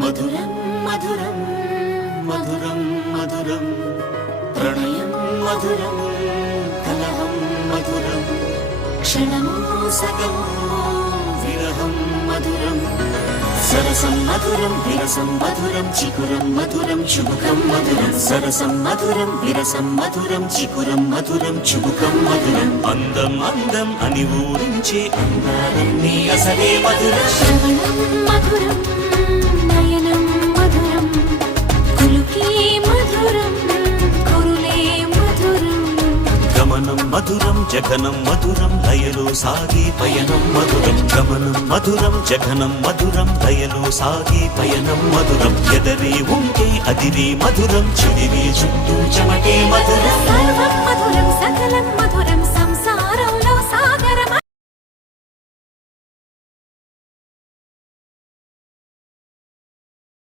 మధురం మధురం మధురం మధురం ప్రణయం మధురం కలహం మధురం క్షణము సగము విరహం మధురం సరసం మధురం విరసం మధురం చికురం మధురం చుబుకం మధురం సరసం మధురం విరసం మధురం చికురం మధురం చుబుకం మధురం అందం అందం అని ఊరించే అందాలన్నీ అసలే మధురం శ్రవణం మధురం నయనం మధురం కులుకే మధురం కురులే మధురం గమనం మధురం జగనం మధురం లయలో సాగే పయనం మధురం గమనం మధురం జగనం మధురం లయలో సాగే పయనం మధురం ఎదరే ఉంటే అదిరే మధురం చెదిరే చుట్టూ చెమటే మధురం సర్వం మధురం సకలం మధురం